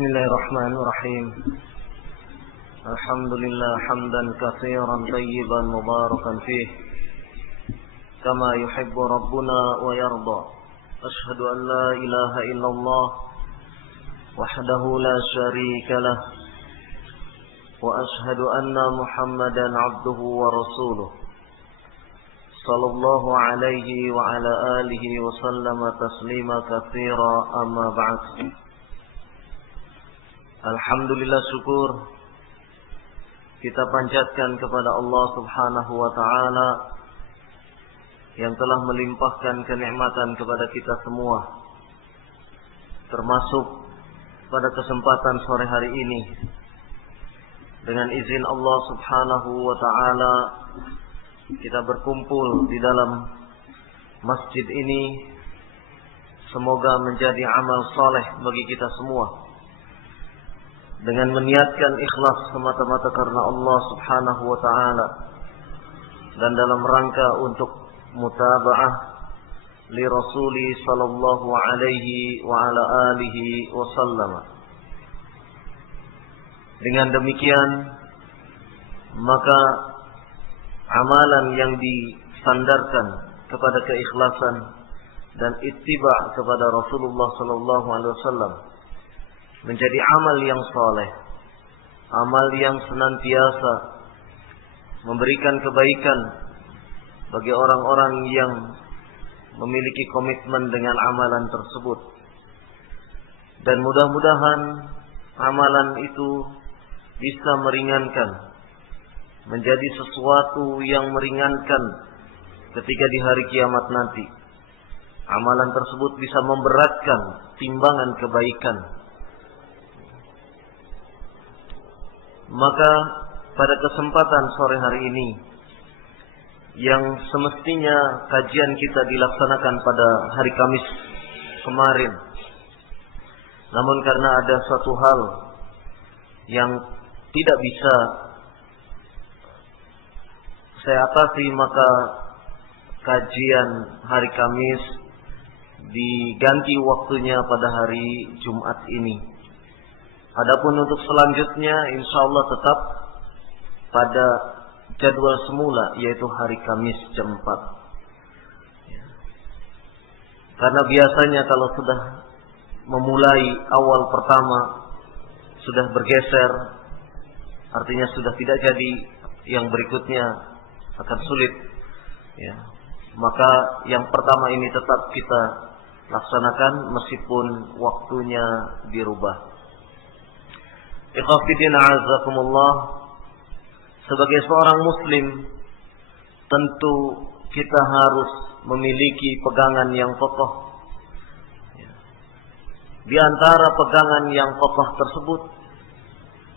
Bismillahirrahmanirrahim. Alhamdulillah hamdan katsiran tayyiban mubarakan fih kama yuhibbu rabbuna wa yarda. Ashhadu an la ilaha illallah wahdahu la syarika lah wa ashhadu anna Muhammadan abduhu wa rasuluh sallallahu alaihi wa ala alihi wa sallama taslima katsira, amma ba'd. Alhamdulillah, syukur kita panjatkan kepada Allah Subhanahu wa ta'ala yang telah melimpahkan kenikmatan kepada kita semua, termasuk pada kesempatan sore hari ini. Dengan izin Allah Subhanahu wa ta'ala, kita berkumpul di dalam masjid ini. Semoga menjadi amal soleh bagi kita semua, dengan meniatkan ikhlas semata-mata karena Allah Subhanahu wa ta'ala, dan dalam rangka untuk mutaba'ah li Rasuli sallallahu alaihi wa ala alihi wa sallam. Dengan demikian, maka amalan yang disandarkan kepada keikhlasan dan ittiba' kepada Rasulullah sallallahu alaihi wasallam menjadi amal yang saleh, amal yang senantiasa memberikan kebaikan bagi orang-orang yang memiliki komitmen dengan amalan tersebut. Dan mudah-mudahan amalan itu bisa meringankan, menjadi sesuatu yang meringankan ketika di hari kiamat nanti. Amalan tersebut bisa memberatkan timbangan kebaikan. Maka pada kesempatan sore hari ini, yang semestinya kajian kita dilaksanakan pada hari Kamis kemarin, namun karena ada suatu hal yang tidak bisa saya atasi, maka kajian hari Kamis diganti waktunya pada hari Jumat ini. Adapun untuk selanjutnya, insya Allah tetap pada jadwal semula, yaitu hari Kamis jam 4. Karena biasanya kalau sudah memulai awal pertama, sudah bergeser, artinya sudah tidak jadi, yang berikutnya akan sulit. Maka yang pertama ini tetap kita laksanakan meskipun waktunya dirubah. Ikhwafidin a'azakumullah, sebagai seorang muslim tentu kita harus memiliki pegangan yang kokoh. Di antara pegangan yang kokoh tersebut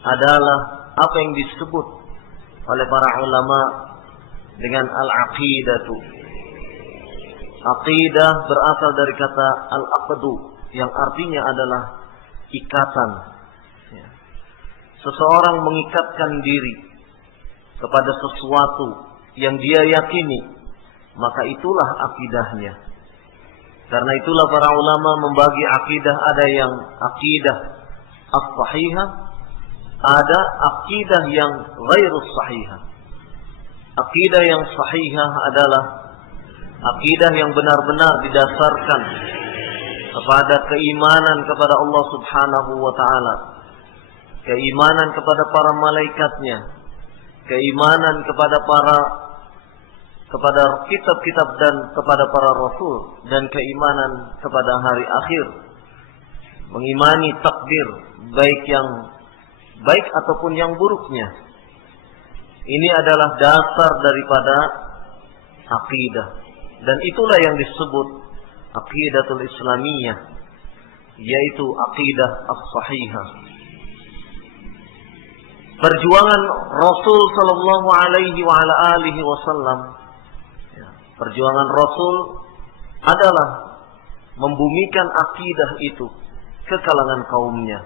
adalah apa yang disebut oleh para ulama dengan al-aqidatu. Aqidah berasal dari kata al-aqdu, yang artinya adalah ikatan. Seseorang mengikatkan diri kepada sesuatu yang dia yakini, maka itulah akidahnya. Karena itulah para ulama membagi akidah, ada yang akidah as-sahihah, ada akidah yang ghairus sahihah. Akidah yang sahihah adalah akidah yang benar-benar didasarkan kepada keimanan kepada Allah Subhanahu wa ta'ala, keimanan kepada para malaikatnya, keimanan kepada kitab-kitab dan kepada para rasul, dan keimanan kepada hari akhir, mengimani takdir baik yang baik ataupun yang buruknya. Ini adalah dasar daripada akidah, dan itulah yang disebut aqidatul islamiyah, yaitu aqidah as-sahihah. Perjuangan Rasul sallallahu alaihi wa ala alihi wasallam, perjuangan Rasul adalah membumikan akidah itu ke kalangan kaumnya.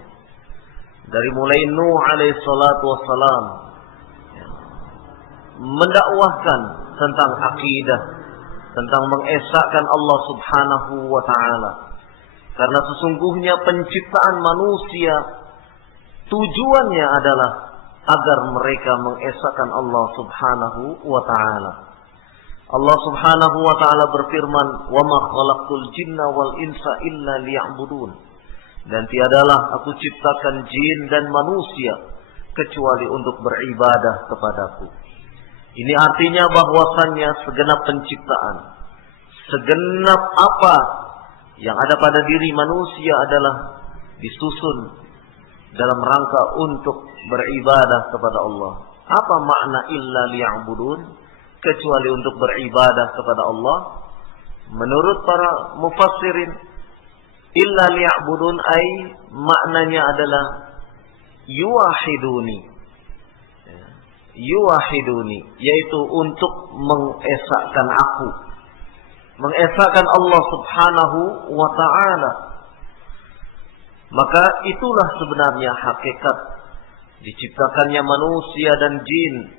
Dari mulai Nuh alaihi salatu wassalam, mendakwahkan tentang akidah, tentang mengesahkan Allah Subhanahu wa ta'ala. Karena sesungguhnya penciptaan manusia tujuannya adalah agar mereka mengesahkan Allah Subhanahu wa ta'ala. Allah Subhanahu wa ta'ala berfirman, "Wa ma khalaqtul jinna wal insa illa liya'budun." Dan tiadalah aku ciptakan jin dan manusia kecuali untuk beribadah kepadaku. Ini artinya bahwasannya segenap penciptaan, segenap apa yang ada pada diri manusia adalah disusun dalam rangka untuk beribadah kepada Allah. Apa makna illa liya'budun? Kecuali untuk beribadah kepada Allah. Menurut para mufassirin, illa liya'budun ay maknanya adalah yuwahiduni, yaitu untuk mengesahkan aku, mengesahkan Allah Subhanahu wa ta'ala. Maka itulah sebenarnya hakikat diciptakannya manusia dan jin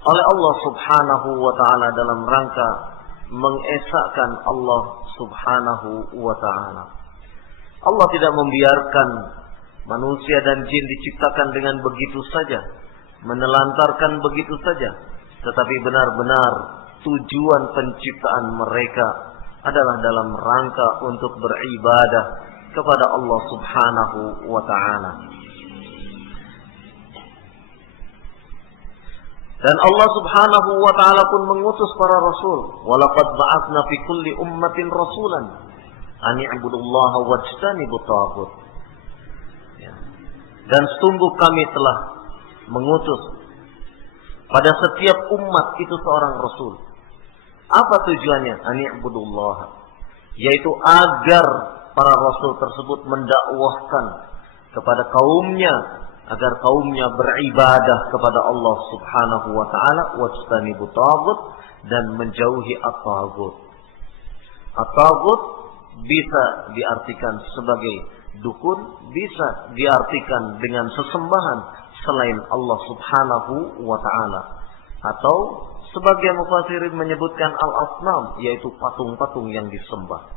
oleh Allah Subhanahu wa ta'ala dalam rangka mengesahkan Allah Subhanahu wa ta'ala. Allah tidak membiarkan manusia dan jin diciptakan dengan begitu saja, menelantarkan begitu saja, tetapi benar-benar tujuan penciptaan mereka adalah dalam rangka untuk beribadah kepada Allah Subhanahu wa ta'ala. Dan Allah Subhanahu wa ta'ala pun mengutus para rasul. Walaqad ba'atsna fi kulli ummatin rasulan an i'budullaha wajtanibut taghut. Dan sungguh kami telah mengutus pada setiap umat itu seorang rasul. Apa tujuannya? An i'budullaha, yaitu agar para rasul tersebut mendakwahkan kepada kaumnya agar kaumnya beribadah kepada Allah Subhanahu wa ta'ala wajtanibut taghut, dan menjauhi at-taghut. At-taghut bisa diartikan sebagai dukun, bisa diartikan dengan sesembahan selain Allah Subhanahu wa ta'ala, atau sebagian mufassirin menyebutkan al-asnam, yaitu patung-patung yang disembah.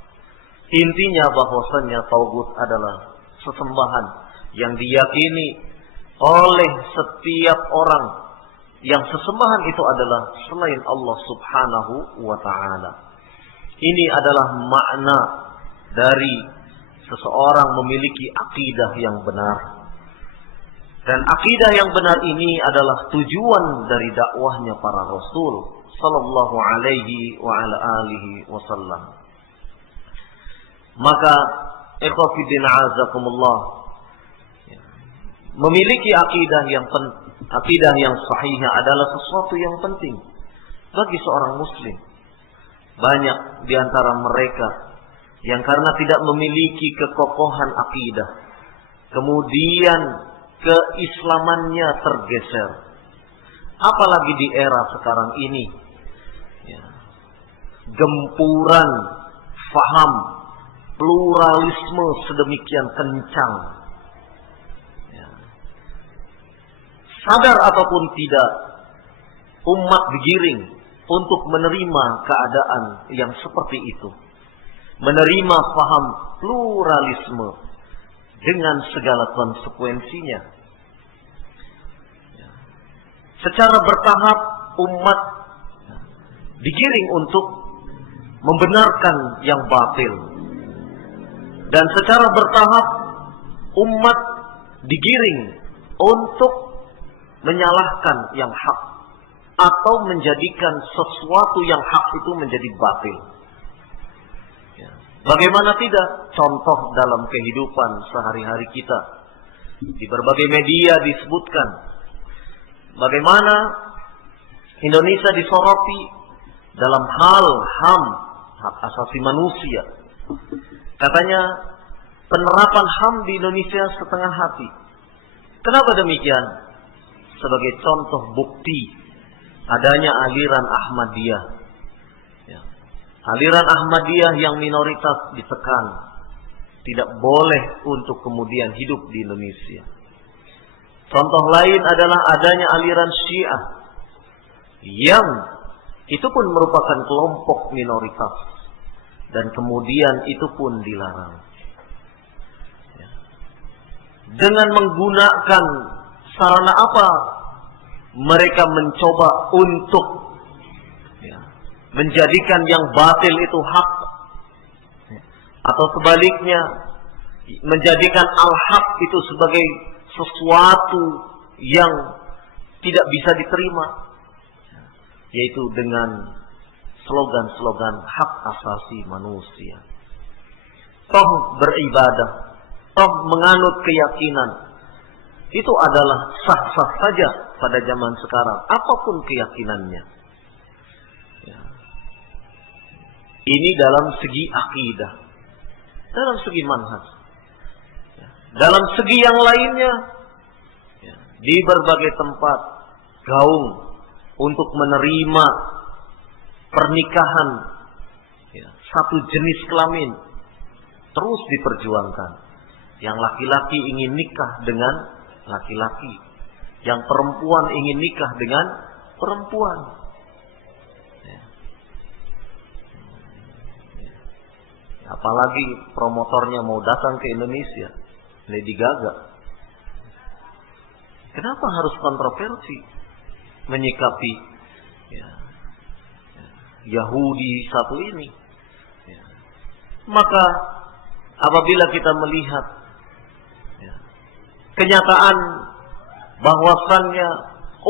Intinya bahwasannya taghut adalah sesembahan yang diyakini oleh setiap orang yang sesembahan itu adalah selain Allah Subhanahu wa ta'ala. Ini adalah makna dari seseorang memiliki akidah yang benar. Dan akidah yang benar ini adalah tujuan dari dakwahnya para rasul sallallahu alaihi wa ala alihi wasallam. Maka ikhwah fillah azakumullah, memiliki akidah yang sahihah adalah sesuatu yang penting bagi seorang muslim. Banyak di antara mereka yang karena tidak memiliki kekokohan akidah, kemudian keislamannya tergeser. Apalagi di era sekarang ini, gempuran faham, pluralisme sedemikian kencang. Sadar ataupun tidak, umat digiring untuk menerima keadaan yang seperti itu. Menerima faham pluralisme dengan segala konsekuensinya. Secara bertahap umat digiring untuk membenarkan yang batil. Dan secara bertahap umat digiring untuk menyalahkan yang hak atau menjadikan sesuatu yang hak itu menjadi batil. Bagaimana tidak? Contoh dalam kehidupan sehari-hari kita. Di berbagai media disebutkan bagaimana Indonesia disoroti dalam hal HAM, hak asasi manusia. Katanya penerapan HAM di Indonesia setengah hati. Kenapa demikian? Sebagai contoh bukti adanya aliran Ahmadiyah. Aliran Ahmadiyah yang minoritas ditekan, tidak boleh untuk kemudian hidup di Indonesia. Contoh lain adalah adanya aliran Syiah yang itu pun merupakan kelompok minoritas dan kemudian itu pun dilarang. dengan menggunakan sarana apa mereka mencoba untuk menjadikan yang batil itu hak, atau sebaliknya menjadikan al-haq itu sebagai sesuatu yang tidak bisa diterima, yaitu dengan slogan-slogan hak asasi manusia. Toh beribadah, toh menganut keyakinan, itu adalah sah-sah saja pada zaman sekarang, apapun keyakinannya. Ini dalam segi akidah, dalam segi manhaj. Dalam segi yang lainnya, di berbagai tempat gaung untuk menerima pernikahan satu jenis kelamin terus diperjuangkan. Yang laki-laki ingin nikah dengan laki-laki, yang perempuan ingin nikah dengan perempuan. Apalagi promotornya mau datang ke Indonesia, Lady Gaga. Kenapa harus kontroversi menyikapi Yahudi satu ini? Maka apabila kita melihat kenyataan bahwasannya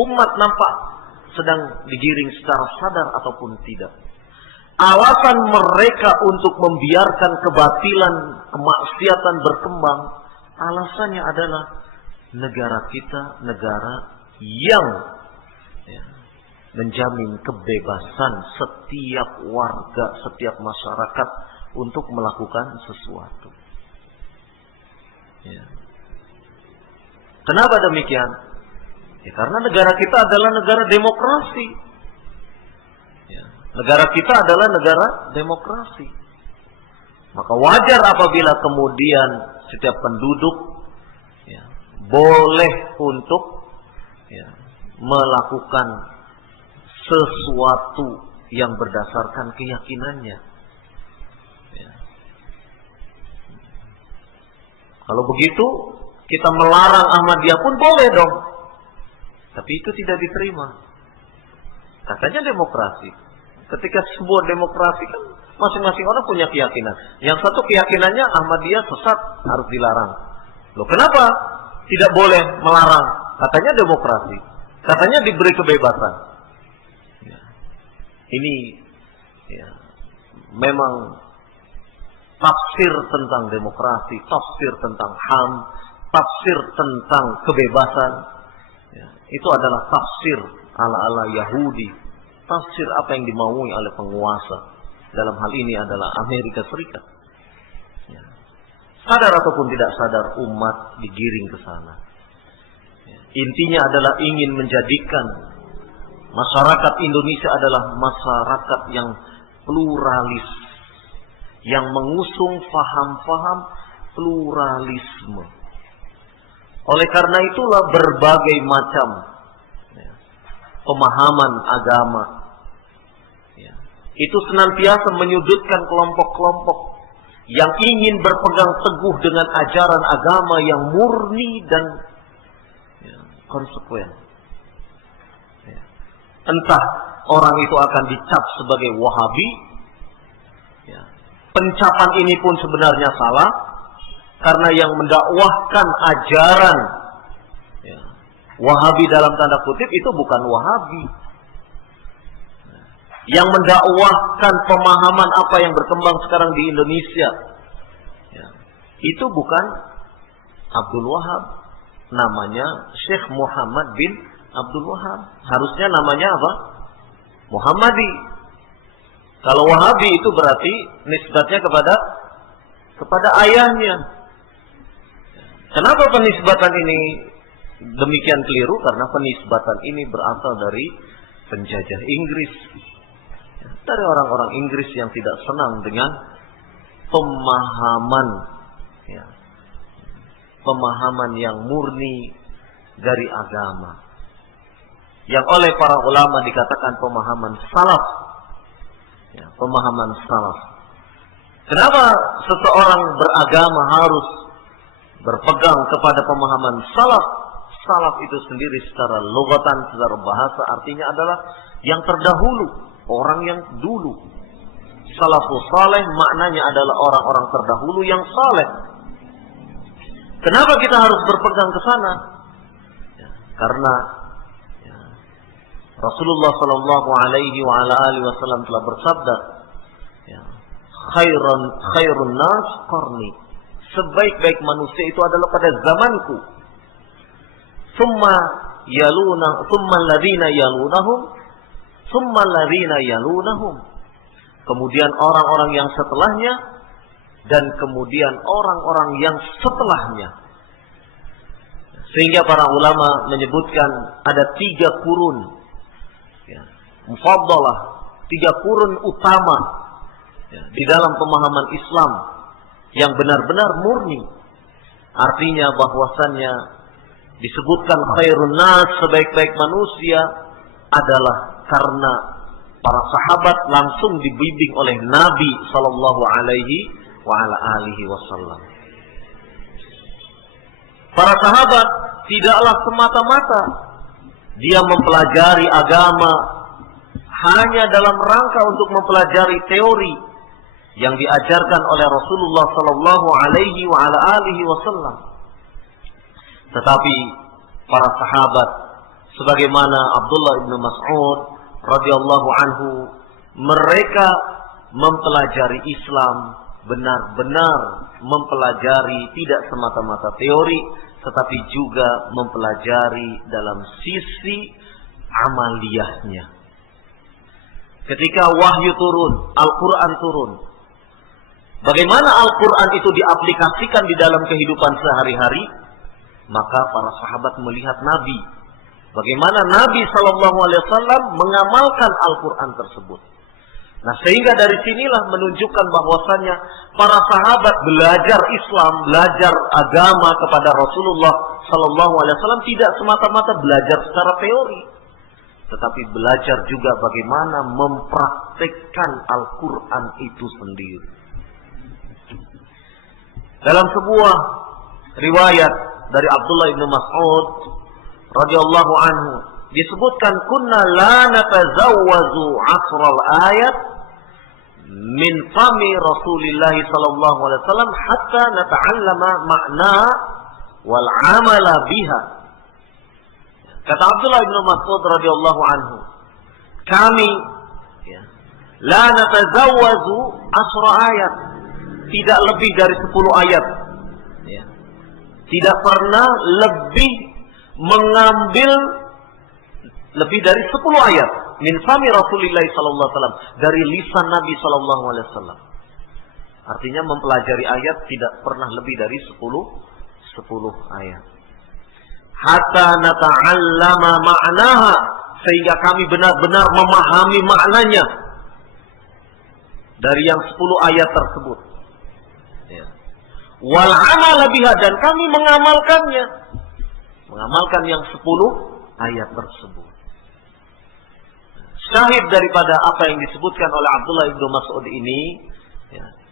umat nampak sedang digiring secara sadar ataupun tidak, alasan mereka untuk membiarkan kebatilan, kemaksiatan berkembang, alasannya adalah negara kita negara yang menjamin kebebasan setiap warga, setiap masyarakat untuk melakukan sesuatu. Kenapa demikian? Karena negara kita adalah negara demokrasi. Negara kita adalah negara demokrasi. Maka wajar apabila kemudian setiap penduduk boleh untuk melakukan sesuatu yang berdasarkan keyakinannya. Kalau begitu kita melarang Ahmadiyah pun boleh dong. Tapi itu tidak diterima. Katanya demokrasi. Ketika sebuah demokrasi kan masing-masing orang punya keyakinan. Yang satu keyakinannya Ahmadiyah sesat, harus dilarang. Loh kenapa tidak boleh melarang? Katanya demokrasi. Katanya diberi kebebasan. Ini memang tafsir tentang demokrasi, tafsir tentang HAM, tafsir tentang kebebasan. Itu adalah tafsir ala-ala Yahudi. Tafsir apa yang dimaui oleh penguasa. Dalam hal ini adalah Amerika Serikat. Sadar ataupun tidak sadar, umat digiring ke sana. Intinya adalah ingin menjadikan masyarakat Indonesia adalah masyarakat yang pluralis, yang mengusung faham-faham pluralisme. Oleh karena itulah berbagai macam pemahaman agama itu senantiasa menyudutkan kelompok-kelompok yang ingin berpegang teguh dengan ajaran agama yang murni dan konsekuen. Entah orang itu akan dicap sebagai Wahabi, pencapan ini pun sebenarnya salah, karena yang mendakwahkan ajaran Wahabi dalam tanda kutip itu bukan Wahabi. Yang mendakwahkan pemahaman apa yang berkembang sekarang di Indonesia itu bukan Abdul Wahab, namanya Syekh Muhammad bin Abdul Wahab. Harusnya namanya apa? Muhammadi. Kalau Wahabi itu berarti nisbatnya kepada ayahnya. Kenapa penisbatan ini demikian keliru? Karena penisbatan ini berasal dari penjajah Inggris, dari orang-orang Inggris yang tidak senang dengan pemahaman yang murni dari agama, yang oleh para ulama dikatakan pemahaman salaf. Pemahaman salaf. Kenapa seseorang beragama harus berpegang kepada pemahaman salaf. Salaf itu sendiri secara lugatan, secara bahasa artinya adalah yang terdahulu, orang yang dulu. Salafus saleh maknanya adalah orang-orang terdahulu yang saleh. Kenapa kita harus berpegang ke sana? Ya, karena ya, Rasulullah Sallallahu Alaihi Wasallam telah bersabda, ya, khairun nas qarni. Sebaik-baik manusia itu adalah pada zamanku. Summa alladhina yalunahum. Kemudian orang-orang yang setelahnya, dan kemudian orang-orang yang setelahnya. Sehingga para ulama menyebutkan ada 3 kurun, ya, mufaddalah, 3 kurun utama, ya, di dalam pemahaman Islam yang benar-benar murni. Artinya bahwasannya disebutkan khairun nas, sebaik-baik manusia, adalah karena para sahabat langsung dibimbing oleh Nabi Sallallahu Alaihi Wasallam. Para sahabat tidaklah semata-mata dia mempelajari agama hanya dalam rangka untuk mempelajari teori yang diajarkan oleh Rasulullah Sallallahu Alaihi Wasallam. Tetapi para sahabat, sebagaimana Abdullah bin Mas'ud radhiyallahu anhu, mereka mempelajari Islam benar-benar mempelajari, tidak semata-mata teori, tetapi juga mempelajari dalam sisi amaliyahnya. Ketika wahyu turun, Al-Quran turun, bagaimana Al-Quran itu diaplikasikan di dalam kehidupan sehari-hari, maka para sahabat melihat Nabi, bagaimana Nabi SAW mengamalkan Al-Quran tersebut. Nah, sehingga dari sinilah menunjukkan bahwasannya para sahabat belajar Islam, belajar agama kepada Rasulullah SAW tidak semata-mata belajar secara teori, tetapi belajar juga bagaimana mempraktekkan Al-Quran itu sendiri. Dalam sebuah riwayat dari Abdullah bin Mas'ud radhiyallahu anhu disebutkan, kunna la natazawwazu asral ayat min fami Rasulillah sallallahu alaihi wasallam hatta nata'allama ma'na wal amala biha. Kata Abdullah bin Mas'ud radhiyallahu anhu, kami la natazawwazu asra ayat, tidak lebih dari 10 ayat, tidak pernah lebih mengambil lebih dari 10 ayat min fami Rasulillah sallallahu alaihi wasallam, dari lisan Nabi sallallahu alaihi wasallam. Artinya mempelajari ayat tidak pernah lebih dari 10 ayat. Hatta nata'allama ma'naha, sehingga kami benar-benar memahami maknanya dari yang 10 ayat tersebut. Wal amala biha, dan kami mengamalkannya, mengamalkan yang 10 ayat tersebut. Syahid daripada apa yang disebutkan oleh Abdullah bin Mas'ud ini,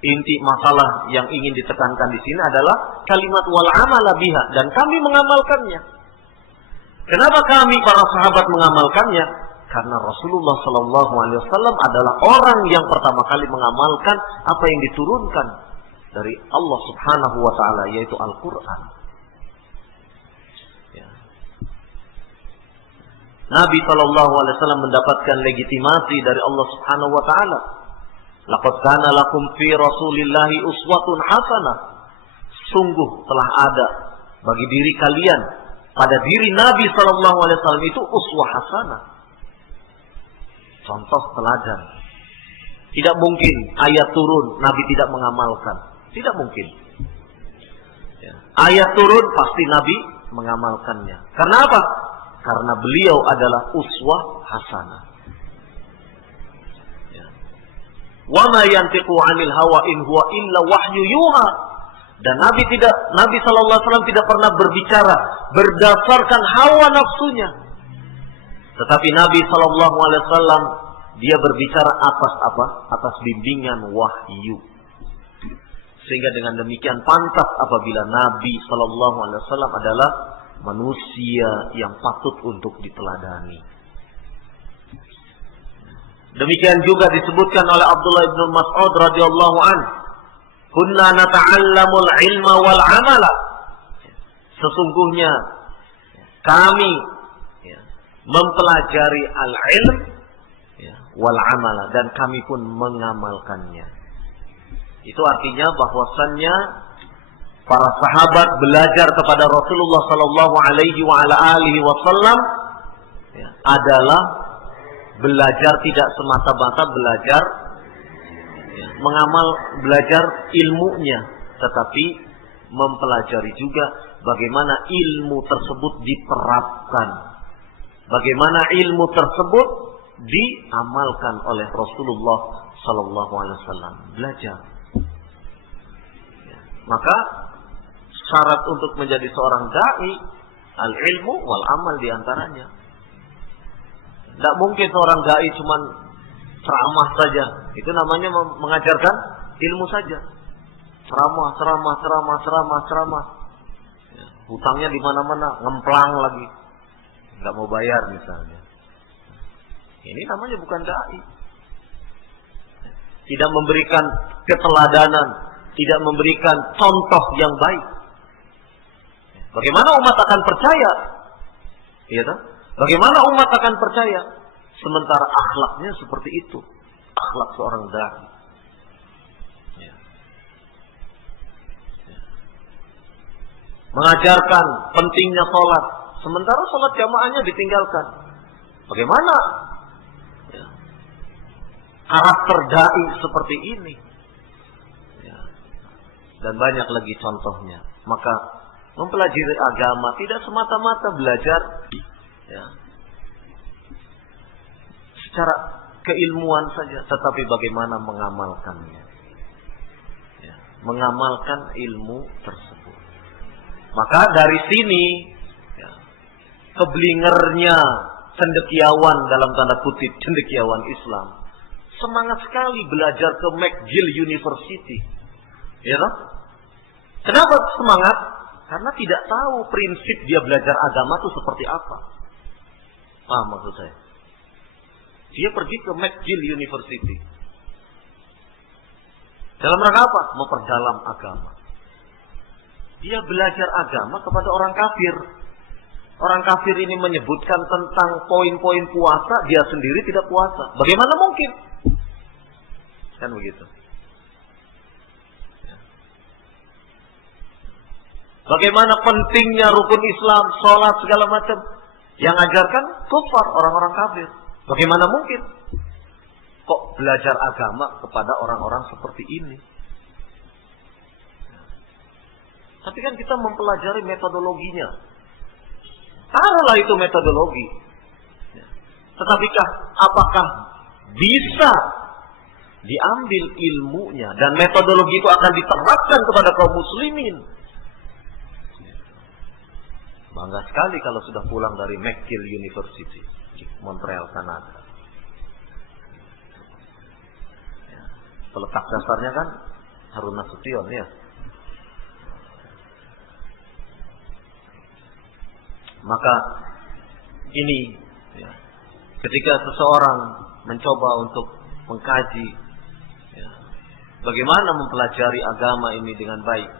inti masalah yang ingin ditekankan di sini adalah kalimat wal amala biha, dan kami mengamalkannya. Kenapa kami para sahabat mengamalkannya? Karena Rasulullah Sallallahu Alaihi Wasallam adalah orang yang pertama kali mengamalkan apa yang diturunkan dari Allah Subhanahu Wa Taala, yaitu Al-Quran. Nabi Sallallahu Alaihi Wasallam mendapatkan legitimasi dari Allah Subhanahu Wa Taala. Laqad kana lakum fi Rasulillahi uswatun hasanah. Sungguh telah ada bagi diri kalian, pada diri Nabi Sallallahu Alaihi Wasallam itu uswah hasanah, contoh teladan. Tidak mungkin ayat turun Nabi tidak mengamalkan, tidak mungkin. Ayat turun pasti Nabi mengamalkannya. Karena apa? Karena beliau adalah uswah hasanah. Wa ma yantiqu 'anil hawa in huwa illa wahyu yuha. Dan Nabi sallallahu alaihi wasallam tidak pernah berbicara berdasarkan hawa nafsunya. Tetapi Nabi sallallahu alaihi wasallam dia berbicara atas apa? Atas bimbingan wahyu. Sehingga dengan demikian pantas apabila Nabi Shallallahu Alaihi Wasallam adalah manusia yang patut untuk diteladani. Demikian juga disebutkan oleh Abdullah bin Mas'ud radhiyallahu anhu, "Kunna nata'allamul ilma wal 'amala." Sesungguhnya kami mempelajari al-ilm wal 'amala, dan kami pun mengamalkannya. Itu artinya bahwasannya para sahabat belajar kepada Rasulullah sallallahu alaihi wa ala alihi wasallam adalah belajar tidak semata-mata belajar belajar ilmunya, tetapi mempelajari juga bagaimana ilmu tersebut diterapkan, bagaimana ilmu tersebut diamalkan oleh Rasulullah sallallahu alaihi wasallam. Belajar. Maka syarat untuk menjadi seorang dai al-ilmu wal amal diantaranya. Tidak mungkin seorang dai cuma ceramah saja. Itu namanya mengajarkan ilmu saja. Ceramah. Ya, hutangnya di mana-mana, ngemplang lagi, nggak mau bayar misalnya. Ini namanya bukan dai. Tidak memberikan keteladanan, tidak memberikan contoh yang baik. Bagaimana umat akan percaya? Iya kan? Bagaimana umat akan percaya sementara akhlaknya seperti itu? Akhlak seorang dai. Ya. Mengajarkan pentingnya sholat, sementara sholat jamaahnya ditinggalkan. Bagaimana karakter dai seperti ini? Dan banyak lagi contohnya. Maka mempelajari agama tidak semata-mata belajar secara keilmuan saja, tetapi bagaimana mengamalkannya, mengamalkan ilmu tersebut. Maka dari sini kebelingernya cendekiawan, dalam tanda kutip cendekiawan Islam, semangat sekali belajar ke McGill University. Ya kan? Kenapa semangat? Karena tidak tahu prinsip dia belajar agama itu seperti apa. Paham maksud saya? Dia pergi ke McGill University. Dalam rangka apa? Memperdalam agama. Dia belajar agama kepada orang kafir. Orang kafir ini menyebutkan tentang poin-poin puasa, dia sendiri tidak puasa. Bagaimana mungkin? Kan begitu. Bagaimana pentingnya rukun Islam, sholat, segala macam. Yang ajarkan kufar, orang-orang kafir. Bagaimana mungkin? Kok belajar agama kepada orang-orang seperti ini? Tapi kan kita mempelajari metodologinya. Taruhlah itu metodologi. Tetapi apakah bisa diambil ilmunya dan metodologi itu akan diterapkan kepada kaum muslimin? Bangga sekali kalau sudah pulang dari McGill University di Montreal, Kanada. Peletak dasarnya kan Harun Nasution ya. Maka ini ketika seseorang mencoba untuk mengkaji bagaimana mempelajari agama ini dengan baik,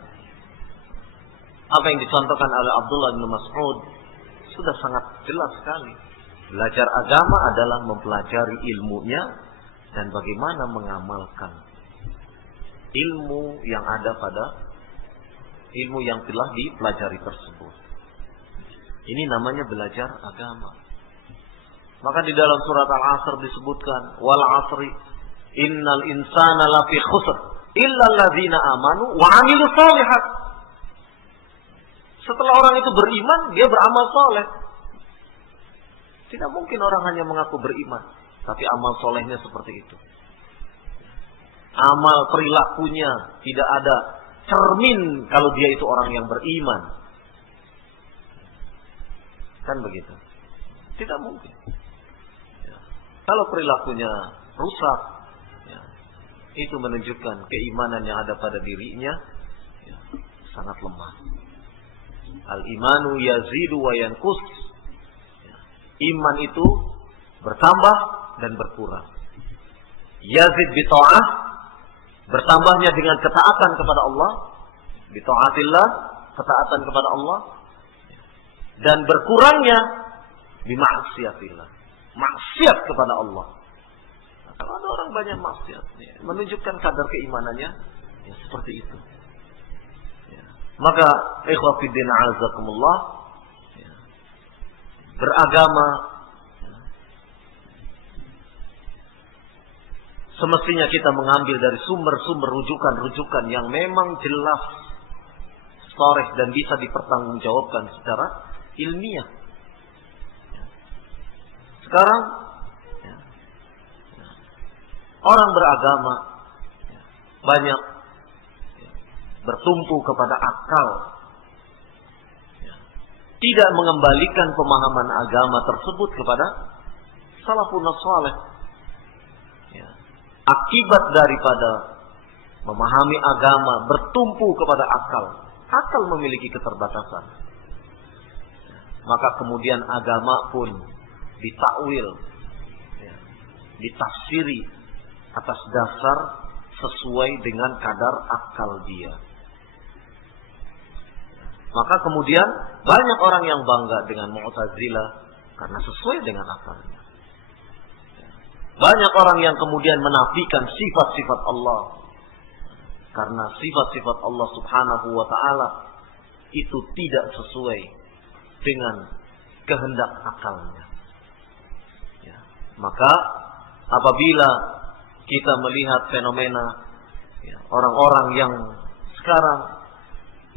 apa yang dicontohkan oleh Abdullah bin Mas'ud sudah sangat jelas sekali. Belajar agama adalah mempelajari ilmunya dan bagaimana mengamalkan ilmu yang ada pada ilmu yang telah dipelajari tersebut. Ini namanya belajar agama. Maka di dalam surat Al-Asr disebutkan, wal asri innal insana lafi khusr illa alladzina amanu wa 'amilus shalihat. Setelah orang itu beriman, dia beramal soleh. Tidak mungkin orang hanya mengaku beriman, tapi amal solehnya seperti itu. Amal perilakunya tidak ada cermin kalau dia itu orang yang beriman. Kan begitu? Tidak mungkin. Kalau perilakunya rusak, itu menunjukkan keimanan yang ada pada dirinya ya, sangat lemah. Al-imanu yazidu wa yanqus. Iman itu bertambah dan berkurang. Yazid bi ta'ah, bertambahnya dengan ketaatan kepada Allah, bi ta'atillah, ketaatan kepada Allah, dan berkurangnya bi ma'siyatillah, maksiat kepada Allah. Nah, kalau ada orang banyak maksiat, ya, menunjukkan kadar keimanannya ya, seperti itu. Ya. Maka ikhwah fiddin a'azakumullah, ya, beragama ya, semestinya kita mengambil dari sumber-sumber rujukan-rujukan yang memang jelas, sharih dan bisa dipertanggungjawabkan secara ilmiah. Sekarang ya, orang beragama ya, banyak ya, bertumpu kepada akal, ya, tidak mengembalikan pemahaman agama tersebut kepada salafun saleh. Ya. Akibat daripada memahami agama bertumpu kepada akal, akal memiliki keterbatasan. Ya. Maka kemudian agama pun ditakwil, ya, ditafsiri atas dasar sesuai dengan kadar akal dia. Maka kemudian banyak orang yang bangga dengan Mu'tazilah karena sesuai dengan akalnya. Banyak orang yang kemudian menafikan sifat-sifat Allah karena sifat-sifat Allah Subhanahu wa ta'ala itu tidak sesuai dengan kehendak akalnya. Maka apabila kita melihat fenomena ya, orang-orang yang sekarang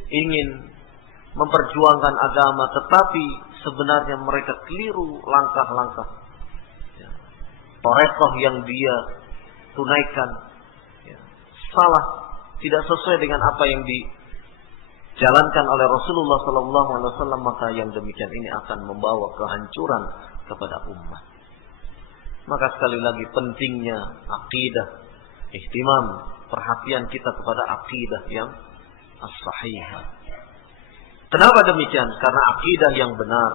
ingin memperjuangkan agama tetapi sebenarnya mereka keliru langkah-langkah ya, torekoh yang dia tunaikan ya, salah, tidak sesuai dengan apa yang dijalankan oleh Rasulullah SAW, maka yang demikian ini akan membawa kehancuran kepada umat. Maka sekali lagi pentingnya akidah, ihtimam, perhatian kita kepada akidah yang as-sahihah. Kenapa demikian? Karena akidah yang benar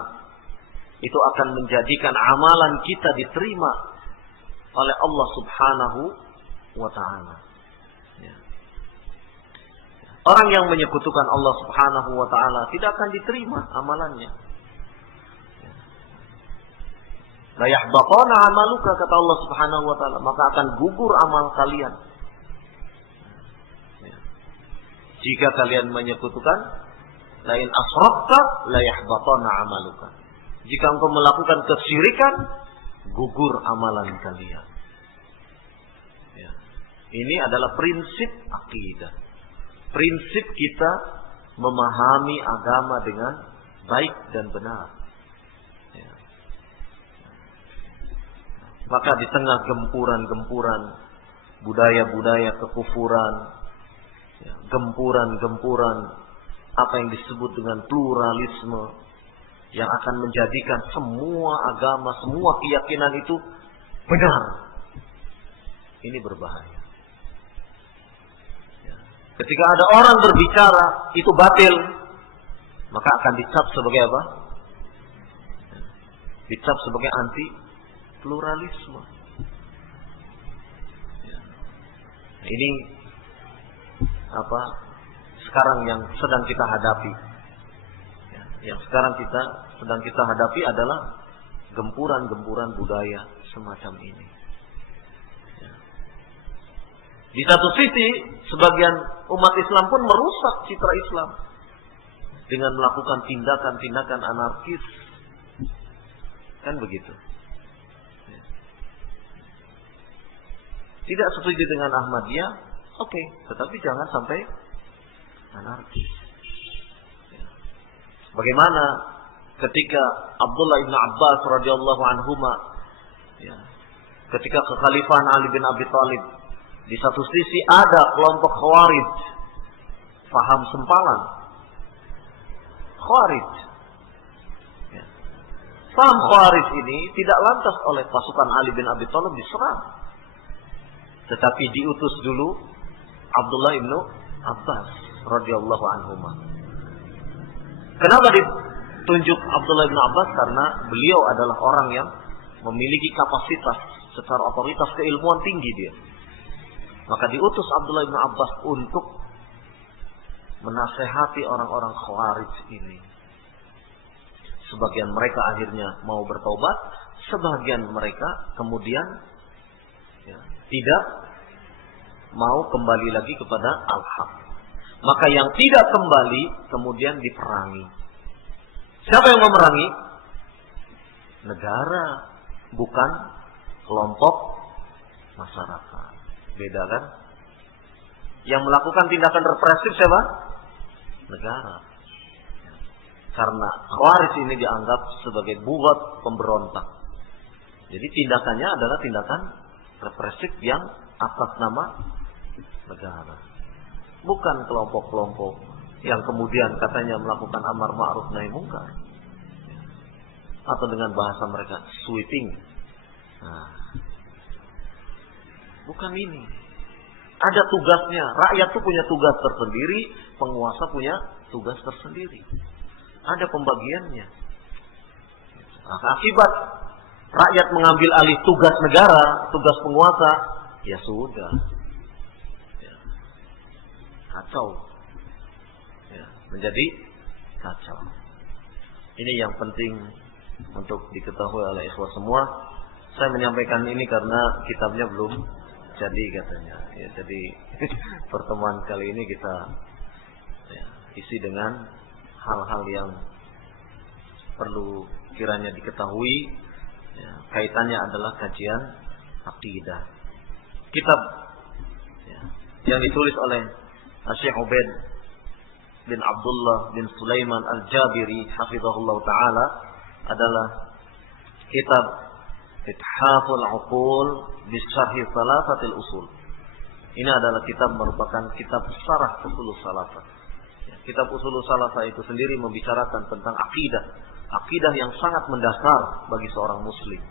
itu akan menjadikan amalan kita diterima oleh Allah Subhanahu wa ta'ala. Ya. Orang yang menyekutukan Allah Subhanahu wa ta'ala tidak akan diterima amalannya. La yahbaqana amaluka, kata Allah Subhanahu wa ta'ala, maka akan gugur amal kalian. Ya. Jika kalian menyekutukan, la in asrakta la yahbaqana amaluka. Jika engkau melakukan kesyirikan, gugur amalan kalian. Ya. Ini adalah prinsip akidah. Prinsip kita memahami agama dengan baik dan benar. Maka di tengah gempuran-gempuran budaya-budaya kekufuran, ya, gempuran-gempuran apa yang disebut dengan pluralisme yang akan menjadikan semua agama, semua keyakinan itu benar, ini berbahaya. Ya. Ketika ada orang berbicara itu batil, maka akan dicap sebagai apa? Dicap sebagai anti pluralisme. Ya. Ini apa sekarang yang sedang kita hadapi. Ya. Yang sekarang sedang kita hadapi adalah gempuran-gempuran budaya semacam ini. Ya. Di satu sisi, sebagian umat Islam pun merusak citra Islam dengan melakukan tindakan-tindakan anarkis, kan begitu. Tidak setuju dengan Ahmadiyah, oke, tetapi jangan sampai anarkis. Ya. Bagaimana ketika Abdullah bin Abbas radhiyallahu anhuma, ya, ketika kekhalifahan Ali bin Abi Thalib, di satu sisi ada kelompok Khawarij, paham sempalan, Khawarij. Ya. Paham Khawarij ini tidak lantas oleh pasukan Ali bin Abi Thalib diserang. tetapi diutus dulu Abdullah ibnu Abbas radhiyallahu anhuma. Kenapa ditunjuk Abdullah ibnu Abbas? Karena beliau adalah orang yang memiliki kapasitas secara otoritas keilmuan tinggi dia. Maka diutus Abdullah ibnu Abbas untuk menasehati orang-orang Khawarij ini. Sebagian mereka akhirnya mau bertaubat, sebagian mereka kemudian tidak mau kembali lagi kepada al-haq. Maka yang tidak kembali kemudian diperangi. Siapa yang memerangi? Negara, bukan kelompok masyarakat. Beda kan? Yang melakukan tindakan represif siapa? Negara. Karena Khawarij ini dianggap sebagai buat pemberontak. Jadi tindakannya adalah tindakan represif yang atas nama negara. Bukan kelompok-kelompok yang kemudian katanya melakukan amar ma'ruf nahi munkar. Atau dengan bahasa mereka sweeping. Nah, bukan ini. Ada tugasnya. Rakyat itu punya tugas tersendiri, penguasa punya tugas tersendiri. Ada pembagiannya. Nah, akibat rakyat mengambil alih tugas negara, tugas penguasa, ya sudah. Ya. Kacau. Ya, menjadi kacau. Ini yang penting untuk diketahui oleh ikhwah semua. Saya menyampaikan ini karena kitabnya belum jadi katanya. Ya, jadi pertemuan kali ini kita isi dengan hal-hal yang perlu kiranya diketahui. Ya, kaitannya adalah kajian akidah. Kitab yang ditulis oleh Syekh Ubaid bin Abdullah bin Sulaiman Al-Jabiri hafizahullah taala adalah kitab Ithaful Uqul bi Syarhi Salasatil Usul. Ini adalah kitab merupakan kitab syarah Ushulus Salasah. Kitab Ushulus Salasah itu sendiri membicarakan tentang akidah. Akidah yang sangat mendasar bagi seorang muslim.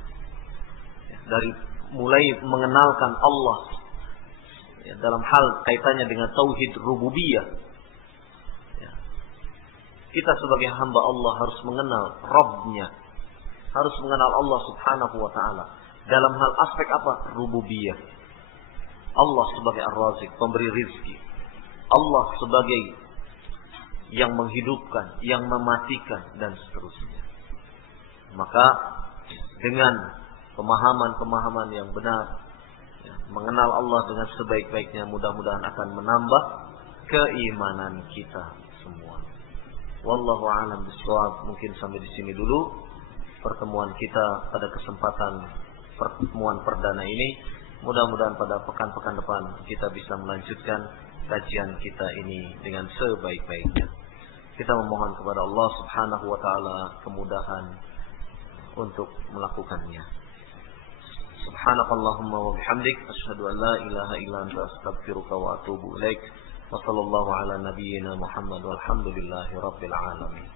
Dari mulai mengenalkan Allah dalam hal kaitannya dengan tauhid rububiyah. Kita sebagai hamba Allah harus mengenal Rabb-Nya. Harus mengenal Allah Subhanahu wa taala dalam hal aspek apa? Rububiyah. Allah sebagai Ar-Razik, pemberi rizki. Allah sebagai yang menghidupkan, yang mematikan dan seterusnya. Maka dengan pemahaman-pemahaman yang benar, mengenal Allah dengan sebaik-baiknya, mudah-mudahan akan menambah keimanan kita semua. Wallahu a'lam bishawab. Mungkin sampai di sini dulu pertemuan kita pada kesempatan pertemuan perdana ini. Mudah-mudahan pada pekan-pekan depan kita bisa melanjutkan kajian kita ini dengan sebaik-baiknya. Kita memohon kepada Allah Subhanahu wa taala kemudahan untuk melakukannya. Subhanakallahumma wa bihamdik asyhadu an la ilaha illa anta astaghfiruka wa atubu ilaik. Wa sallallahu ala nabiyyina Muhammad walhamdulillahi rabbil alamin.